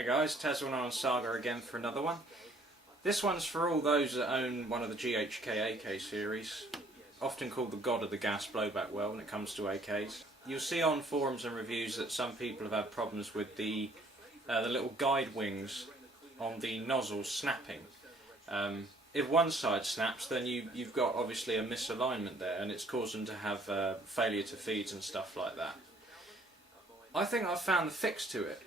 Hey guys, Tesla on Saga again for another one. This one's for all those that own one of the GHK AK series, often called the god of the gas blowback well when it comes to AKs. You'll see on forums and reviews that some people have had problems with the little guide wings on the nozzle snapping. If one side snaps, then you've got obviously a misalignment there, and it's caused them to have failure to feeds and stuff like that. I think I've found the fix to it.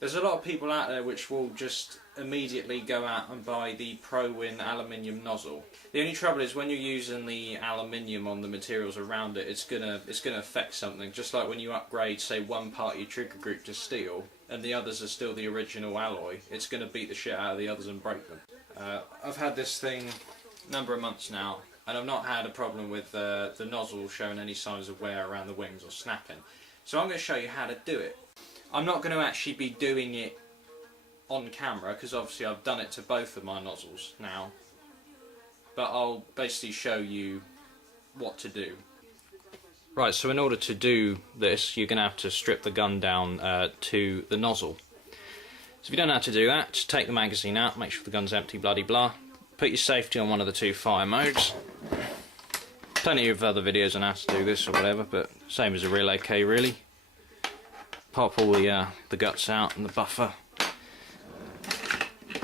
There's a lot of people out there which will just immediately go out and buy the ProWin aluminium nozzle. The only trouble is when you're using the aluminium on the materials around it, it's gonna affect something. Just like when you upgrade, say, one part of your trigger group to steel and the others are still the original alloy, it's gonna beat the shit out of the others and break them. I've had this thing a number of months now, and I've not had a problem with the nozzle showing any signs of wear around the wings or snapping. So I'm going to show you how to do it. I'm not going to actually be doing it on camera because obviously I've done it to both of my nozzles now, but I'll basically show you what to do. Right, so in order to do this, you're going to have to strip the gun down to the nozzle. So if you don't know how to do that, just take the magazine out, make sure the gun's empty, bloody blah. Put your safety on one of the two fire modes. Plenty of other videos on how to do this or whatever, but same as a real AK really. Pop all the guts out and the buffer.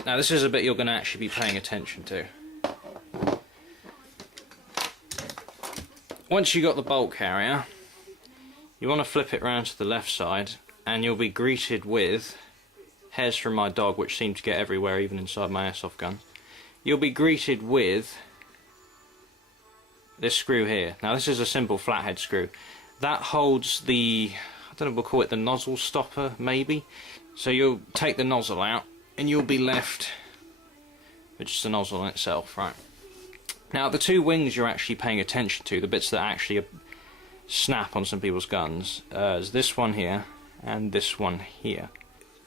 Now this is a bit you're going to actually be paying attention to. Once you've got the bolt carrier, you want to flip it round to the left side, and you'll be greeted with hairs from my dog, which seem to get everywhere, even inside my airsoft gun. You'll be greeted with this screw here. Now this is a simple flathead screw. That holds the, I don't know, we'll call it the nozzle stopper maybe. So you'll take the nozzle out and you'll be left with just the nozzle in itself, right? Now the two wings you're actually paying attention to, the bits that actually snap on some people's guns, is this one here and this one here.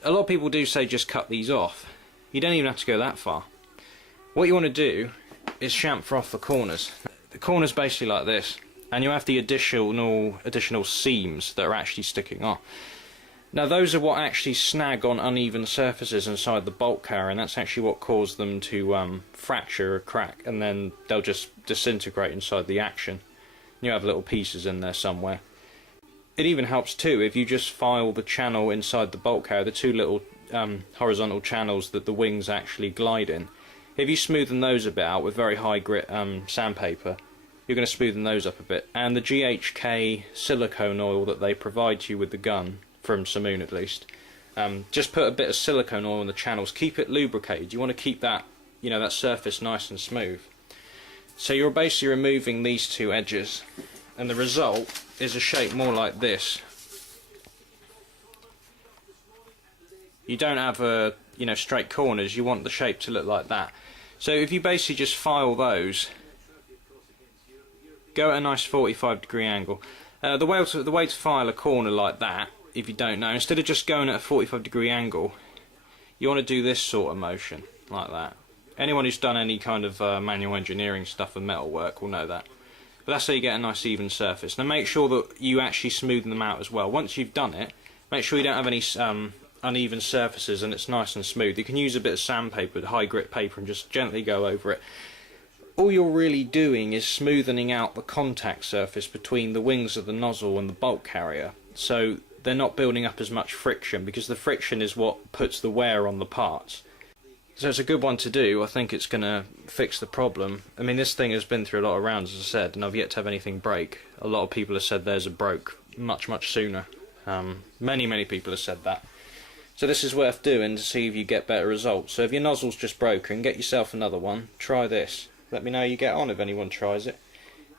A lot of people do say just cut these off. You don't even have to go that far. What you want to do is chamfer off the corners. The corner's basically like this, and you have the additional seams that are actually sticking off. Now those are what actually snag on uneven surfaces inside the bolt carrier, and that's actually what caused them to fracture or crack, and then they'll just disintegrate inside the action. You have little pieces in there somewhere. It even helps too if you just file the channel inside the bolt carrier, the two little horizontal channels that the wings actually glide in. If you smoothen those a bit out with very high grit sandpaper, you're going to smoothen those up a bit. And the GHK silicone oil that they provide you with the gun, from Simoon at least, just put a bit of silicone oil on the channels. Keep it lubricated. You want to keep that, you know, that surface nice and smooth. So you're basically removing these two edges, and the result is a shape more like this. You don't have straight corners. You want the shape to look like that. So if you basically just file those, go at a nice 45-degree angle. The way to file a corner like that, if you don't know, instead of just going at a 45-degree angle, you want to do this sort of motion, like that. Anyone who's done any kind of manual engineering stuff and metal work will know that. But that's how you get a nice even surface. Now make sure that you actually smoothen them out as well. Once you've done it, make sure you don't have any uneven surfaces and it's nice and smooth. You can use a bit of sandpaper, high grit paper, and just gently go over it. All you're really doing is smoothing out the contact surface between the wings of the nozzle and the bolt carrier, so they're not building up as much friction, because the friction is what puts the wear on the parts. So it's a good one to do. I think it's going to fix the problem. I mean, this thing has been through a lot of rounds, as I said, and I've yet to have anything break. A lot of people have said theirs are broke much sooner. Many people have said that. So this is worth doing to see if you get better results. So if your nozzle's just broken, get yourself another one. Try this. Let me know how you get on if anyone tries it.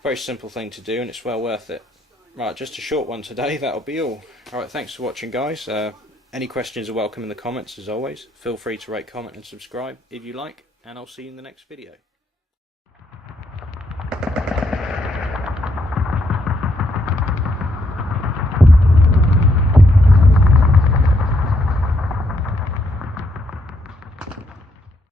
Very simple thing to do, and it's well worth it. Right, just a short one today. That'll be all. Alright, thanks for watching, guys. Any questions are welcome in the comments, as always. Feel free to rate, comment and subscribe if you like, and I'll see you in the next video.